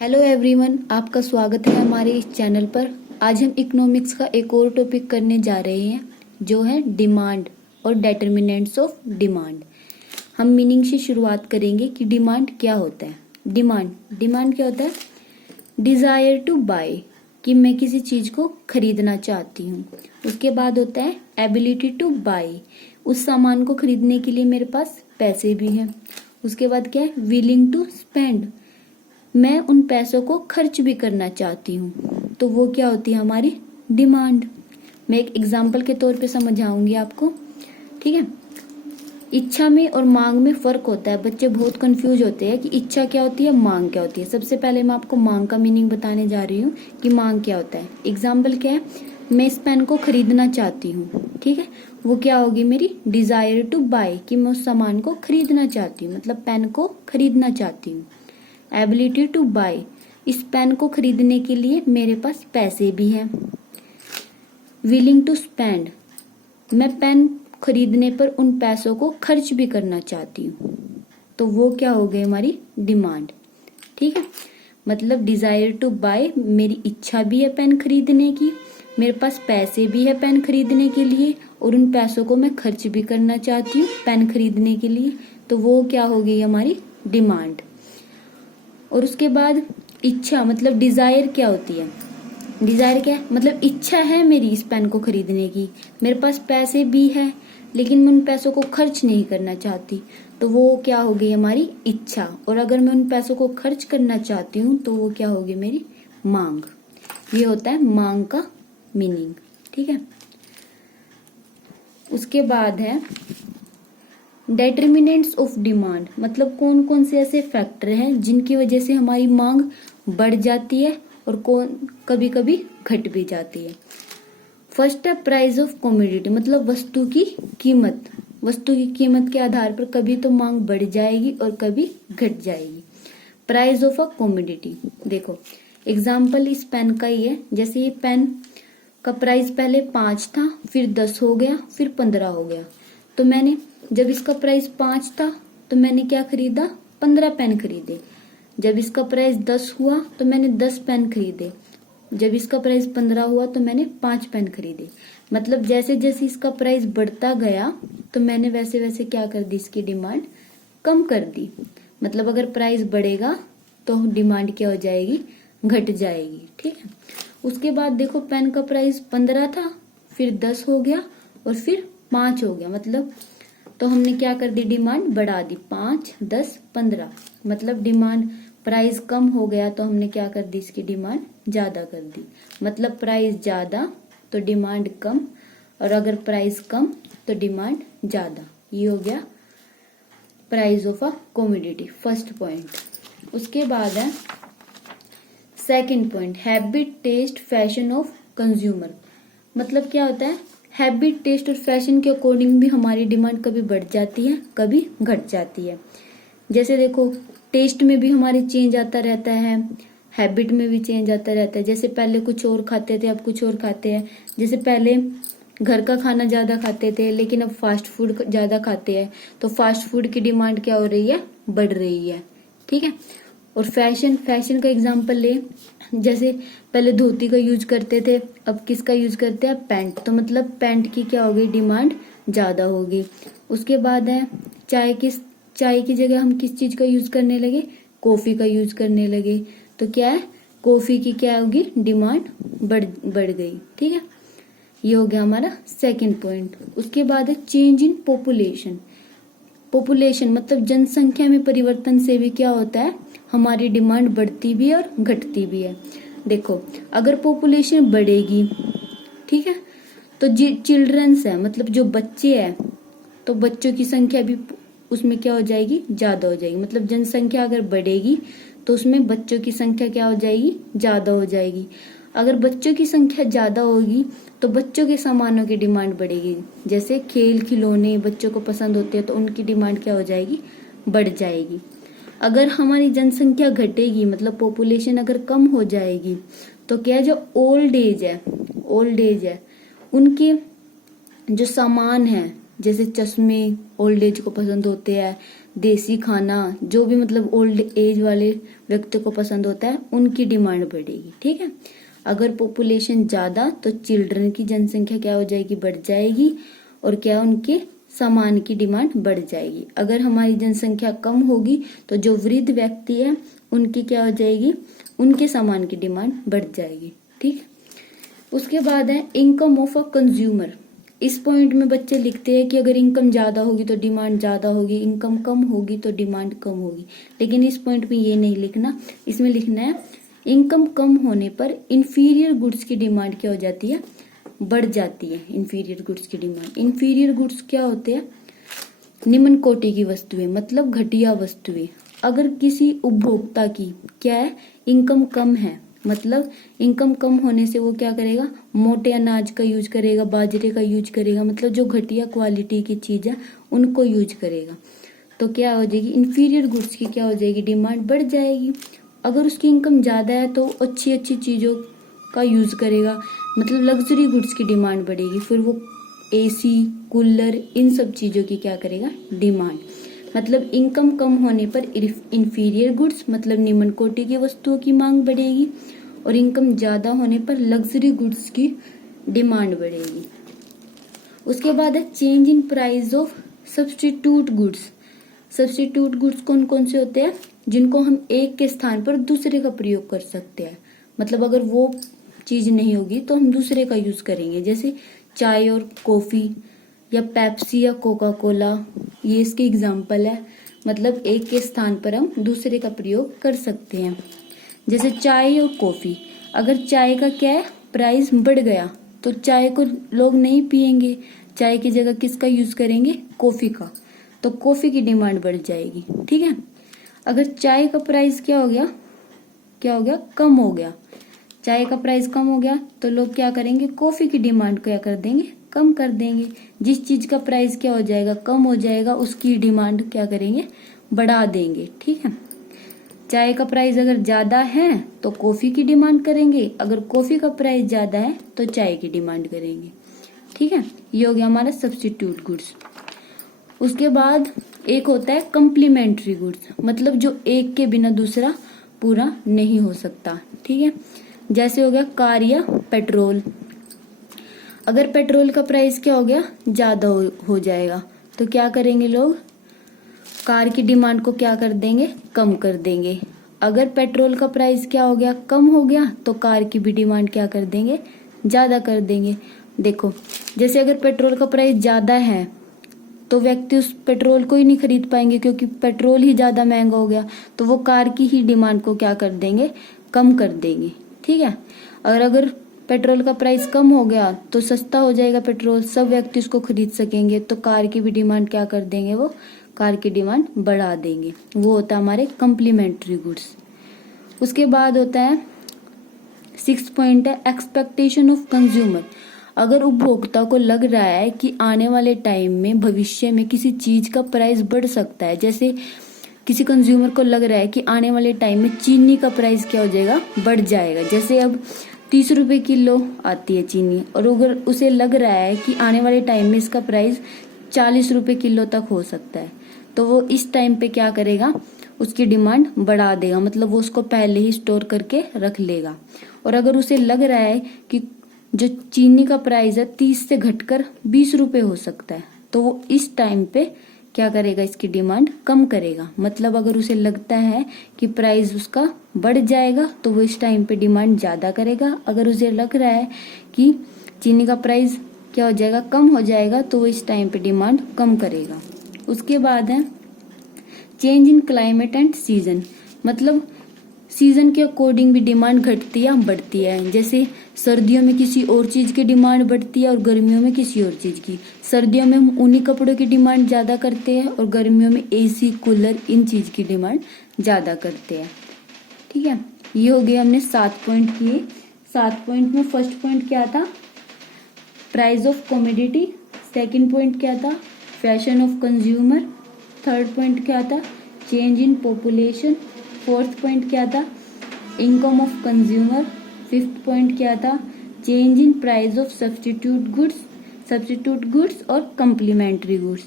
Hello everyone, आपका स्वागत है हमारे इस चैनल पर। आज हम इकोनॉमिक्स का एक और टॉपिक करने जा रहे हैं जो है डिमांड और डिटरमिनेंट्स ऑफ डिमांड। हम मीनिंग से शुरुआत करेंगे कि डिमांड क्या होता है। डिमांड क्या होता है? डिजायर टू बाय, कि मैं किसी चीज को खरीदना चाहती हूँ। उसके बाद होता है एबिलिटी टू बाय, उस सामान को खरीदने के लिए मेरे पास पैसे भी हैं। उसके बाद क्या है? विलिंग टू स्पेंड, मैं उन पैसों को खर्च भी करना चाहती हूँ, तो वो क्या होती है? हमारी डिमांड। मैं एक एग्जाम्पल के तौर पे समझाऊंगी आपको, ठीक है। इच्छा में और मांग में फर्क होता है। बच्चे बहुत कंफ्यूज होते हैं कि इच्छा क्या होती है, मांग क्या होती है। सबसे पहले मैं आपको मांग का मीनिंग बताने जा रही हूँ कि मांग क्या होता है। एग्जाम्पल क्या है? मैं इस पेन को खरीदना चाहती हूँ, ठीक है। वो क्या होगी? मेरी डिजायर टू बाय, कि मैं उस सामान को खरीदना चाहती हूँ, मतलब पेन को खरीदना चाहती हूँ। एबिलिटी टू बाय, इस पेन को खरीदने के लिए मेरे पास पैसे भी हैं। विलिंग टू स्पेंड, मैं पेन खरीदने पर उन पैसों को खर्च भी करना चाहती हूँ, तो वो क्या हो गई? हमारी डिमांड, ठीक है। मतलब डिजायर टू बाय, मेरी इच्छा भी है पेन खरीदने की, मेरे पास पैसे भी है पेन खरीदने के लिए, और उन पैसों को मैं खर्च भी करना चाहती हूँ पेन खरीदने के लिए, तो वो क्या हो गई? हमारी डिमांड। और उसके बाद इच्छा, मतलब डिजायर क्या होती है? डिजायर क्या है? मतलब इच्छा है मेरी इस पेन को खरीदने की, मेरे पास पैसे भी है, लेकिन मैं उन पैसों को खर्च नहीं करना चाहती, तो वो क्या हो गई? हमारी इच्छा। और अगर मैं उन पैसों को खर्च करना चाहती हूँ तो वो क्या होगी? मेरी मांग। ये होता है मांग का मीनिंग, ठीक है। उसके बाद है डिटरमिनेंट्स ऑफ डिमांड, मतलब कौन कौन से ऐसे फैक्टर हैं जिनकी वजह से हमारी मांग बढ़ जाती है और कौन कभी कभी घट भी जाती है। फर्स्ट है प्राइस ऑफ कमोडिटी, मतलब वस्तु की कीमत। वस्तु की कीमत के आधार पर कभी तो मांग बढ़ जाएगी और कभी घट जाएगी। प्राइस ऑफ अ कमोडिटी, देखो एग्जाम्पल इस पेन का ही है। जैसे ये पेन का प्राइस पहले 5 था, फिर 10 हो गया, फिर 15 हो गया। तो मैंने जब इसका प्राइस 5 था तो मैंने क्या खरीदा? 15 पेन खरीदे। जब इसका प्राइस 10 हुआ तो मैंने 10 पेन खरीदे। जब इसका प्राइस 15 हुआ तो मैंने 5 पेन खरीदे। मतलब जैसे जैसे इसका प्राइस बढ़ता गया तो मैंने वैसे वैसे क्या कर दी? इसकी डिमांड कम कर दी। मतलब अगर प्राइस बढ़ेगा तो डिमांड क्या हो जाएगी? घट जाएगी, ठीक है। उसके बाद देखो पेन का प्राइस 15 था, फिर 10 हो गया और फिर 5 हो गया। मतलब तो हमने क्या कर दी? डिमांड बढ़ा दी। 5, 10, 15, मतलब डिमांड प्राइस कम हो गया तो हमने क्या कर दी? इसकी डिमांड ज्यादा कर दी। मतलब प्राइस ज्यादा तो डिमांड कम, और अगर प्राइस कम तो डिमांड ज्यादा। ये हो गया price of a commodity, first point. उसके बाद है second point, habit, taste, fashion of consumer. मतलब क्या होता है? हैबिट, टेस्ट और फैशन के अकॉर्डिंग भी हमारी डिमांड कभी बढ़ जाती है, कभी घट जाती है। जैसे देखो टेस्ट में भी हमारे चेंज आता रहता है, हैबिट में भी चेंज आता रहता है। जैसे पहले कुछ और खाते थे, अब कुछ और खाते हैं। जैसे पहले घर का खाना ज्यादा खाते थे, लेकिन अब फास्ट फूड ज्यादा खाते हैं, तो फास्ट फूड की डिमांड क्या हो रही है? बढ़ रही है, ठीक है। और फैशन का एग्जांपल ले, जैसे पहले धोती का यूज करते थे, अब किसका यूज करते हैं? पैंट। तो मतलब पैंट की क्या हो गई? डिमांड ज्यादा होगी। उसके बाद है चाय की जगह हम किस चीज का यूज करने लगे? कॉफी का यूज करने लगे। तो क्या है? कॉफी की क्या होगी? डिमांड बढ़ गई, ठीक है। ये हो गया हमारा सेकंड पॉइंट। उसके बाद है चेंज इन पॉपुलेशन, मतलब जनसंख्या में परिवर्तन से भी क्या होता है? हमारी डिमांड बढ़ती भी है और घटती भी है। देखो अगर पॉपुलेशन बढ़ेगी, ठीक है, तो चिल्ड्रंस है, मतलब जो बच्चे हैं, तो बच्चों की संख्या भी उसमें क्या हो जाएगी? ज्यादा हो जाएगी। मतलब जनसंख्या अगर बढ़ेगी तो उसमें बच्चों की संख्या क्या हो जाएगी? ज्यादा हो जाएगी। अगर बच्चों की संख्या ज्यादा होगी तो बच्चों के सामानों की डिमांड बढ़ेगी। जैसे खेल खिलौने बच्चों को पसंद होते हैं तो उनकी डिमांड क्या हो जाएगी? बढ़ जाएगी। अगर हमारी जनसंख्या घटेगी, मतलब पॉपुलेशन अगर कम हो जाएगी, तो क्या जो ओल्ड एज है उनके जो सामान है, जैसे चश्मे ओल्ड एज को पसंद होते हैं, देसी खाना, जो भी मतलब ओल्ड एज वाले व्यक्ति को पसंद होता है, उनकी डिमांड बढ़ेगी। ठीक है, अगर पॉपुलेशन ज्यादा तो चिल्ड्रन की जनसंख्या क्या हो जाएगी, बढ़ जाएगी, और क्या उनके सामान की डिमांड बढ़ जाएगी। अगर हमारी जनसंख्या कम होगी तो जो वृद्ध व्यक्ति है उनकी क्या हो जाएगी, उनके सामान की डिमांड बढ़ जाएगी। ठीक, उसके बाद है इनकम ऑफ अ कंज्यूमर। इस पॉइंट में बच्चे लिखते हैं कि अगर इनकम ज्यादा होगी तो डिमांड ज्यादा होगी, इनकम कम होगी तो डिमांड कम होगी, लेकिन इस पॉइंट में ये नहीं लिखना, इसमें लिखना है इनकम कम होने पर इंफीरियर गुड्स की डिमांड क्या हो जाती है, बढ़ जाती है। इंफीरियर गुड्स की डिमांड, इंफीरियर गुड्स क्या होते हैं, निम्न कोटि की वस्तुएं, मतलब घटिया वस्तुएं। अगर किसी उपभोक्ता की क्या है, इनकम कम है, मतलब इनकम कम होने से वो क्या करेगा, मोटे अनाज का यूज करेगा, बाजरे का यूज करेगा, मतलब जो घटिया क्वालिटी की चीज है उनको यूज करेगा, तो क्या हो जाएगी, इंफीरियर गुड्स की क्या हो जाएगी, डिमांड बढ़ जाएगी। अगर उसकी इनकम ज्यादा है तो अच्छी अच्छी चीजों का यूज करेगा, मतलब लग्जरी गुड्स की डिमांड बढ़ेगी, फिर वो एसी, कूलर, इन सब चीजों की क्या करेगा, डिमांड। मतलब इनकम कम होने पर इंफीरियर गुड्स मतलब निम्न कोटि की वस्तुओं की मांग बढ़ेगी, और इनकम ज्यादा होने पर लग्जरी गुड्स की डिमांड बढ़ेगी। उसके बाद है change in price of substitute goods. Substitute goods कौन कौन से होते हैं, जिनको हम एक के स्थान पर दूसरे का प्रयोग कर सकते हैं, मतलब अगर वो चीज नहीं होगी तो हम दूसरे का यूज करेंगे, जैसे चाय और कॉफी, या पेप्सी या कोका कोला, ये इसके एग्जाम्पल है। मतलब एक के स्थान पर हम दूसरे का प्रयोग कर सकते हैं। जैसे चाय और कॉफी, अगर चाय का क्या है, प्राइस बढ़ गया तो चाय को लोग नहीं पियेंगे, चाय की जगह किसका यूज करेंगे, कॉफी का, तो कॉफी की डिमांड बढ़ जाएगी। ठीक है, अगर चाय का प्राइस क्या हो गया, कम हो गया, चाय का प्राइस कम हो गया तो लोग क्या करेंगे, कॉफी की डिमांड क्या कर देंगे, कम कर देंगे। जिस चीज का प्राइस क्या हो जाएगा, कम हो जाएगा, उसकी डिमांड क्या करेंगे, बढ़ा देंगे। ठीक है, चाय का प्राइस अगर ज्यादा है तो कॉफी की डिमांड करेंगे, अगर कॉफी का प्राइस ज्यादा है तो चाय की डिमांड करेंगे। ठीक है, ये हो गया हमारा सब्स्टिट्यूट गुड्स। उसके बाद एक होता है कम्प्लीमेंट्री गुड्स, मतलब जो एक के बिना दूसरा पूरा नहीं हो सकता। ठीक है, जैसे हो गया कार या पेट्रोल। अगर पेट्रोल का प्राइस क्या हो गया, ज्यादा हो जाएगा तो क्या करेंगे लोग, कार की डिमांड को क्या कर देंगे, कम कर देंगे। अगर पेट्रोल का प्राइस क्या हो गया, कम हो गया, तो कार की भी डिमांड क्या कर देंगे, ज्यादा कर देंगे। देखो, जैसे अगर पेट्रोल का प्राइस ज्यादा है तो व्यक्ति उस पेट्रोल को ही नहीं खरीद पाएंगे, क्योंकि पेट्रोल ही ज्यादा महंगा हो गया, तो वो कार की ही डिमांड को क्या कर देंगे, कम कर देंगे। ठीक है, और अगर पेट्रोल का प्राइस कम हो गया तो सस्ता हो जाएगा पेट्रोल, सब व्यक्ति उसको खरीद सकेंगे, तो कार की भी डिमांड क्या कर देंगे, वो कार की डिमांड बढ़ा देंगे। वो होता है हमारे कम्प्लीमेंट्री गुड्स। उसके बाद होता है 6 पॉइंट है एक्सपेक्टेशन ऑफ कंज्यूमर। अगर उपभोक्ता को लग रहा है कि आने वाले टाइम में, भविष्य में किसी चीज का प्राइस बढ़ सकता है, जैसे किसी कंज्यूमर को लग रहा है कि आने वाले टाइम में चीनी का प्राइस क्या हो जाएगा, बढ़ जाएगा। जैसे अब 30 रुपए किलो आती है चीनी, और अगर उसे लग रहा है कि आने वाले टाइम में इसका प्राइस 40 रुपए किलो तक हो सकता है, तो वो इस टाइम पे क्या करेगा, उसकी डिमांड बढ़ा देगा, मतलब वो उसको पहले ही स्टोर करके रख लेगा। और अगर उसे लग रहा है कि जो चीनी का प्राइस है 30 से घटकर 20 रुपए हो सकता है, तो वो इस टाइम पे क्या करेगा, इसकी डिमांड कम करेगा। मतलब अगर उसे लगता है कि प्राइस उसका बढ़ जाएगा तो वो इस टाइम पे डिमांड ज्यादा करेगा। अगर उसे लग रहा है कि चीनी का प्राइस क्या हो जाएगा, कम हो जाएगा, तो वो इस टाइम पे डिमांड कम करेगा। उसके बाद है change in climate and season, मतलब सीजन के अकॉर्डिंग भी डिमांड घटती है बढ़ती है। जैसे सर्दियों में किसी और चीज की डिमांड बढ़ती है और गर्मियों में किसी और चीज की। सर्दियों में हम ऊनी कपड़ों की डिमांड ज्यादा करते हैं और गर्मियों में एसी, कूलर, इन चीज की डिमांड ज्यादा करते हैं। ठीक है, ये हो गए हमने 7 पॉइंट किए। 7 पॉइंट में फर्स्ट पॉइंट क्या था, price of commodity. Second point क्या था, fashion of consumer. Third point क्या था, change in population. Fourth point क्या था, income of consumer. Fifth point क्या था, change in price of substitute goods और कम्प्लीमेंट्री गुड्स।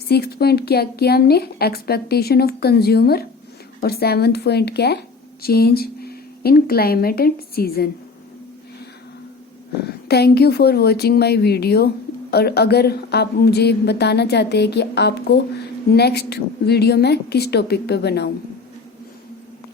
सिक्स पॉइंट क्या किया हमने, एक्सपेक्टेशन ऑफ कंज्यूमर, और सेवंथ पॉइंट क्या है, change in climate and season. Thank you for watching my video. और अगर आप मुझे बताना चाहते हैं कि आपको नेक्स्ट वीडियो में किस टॉपिक पे बनाऊं,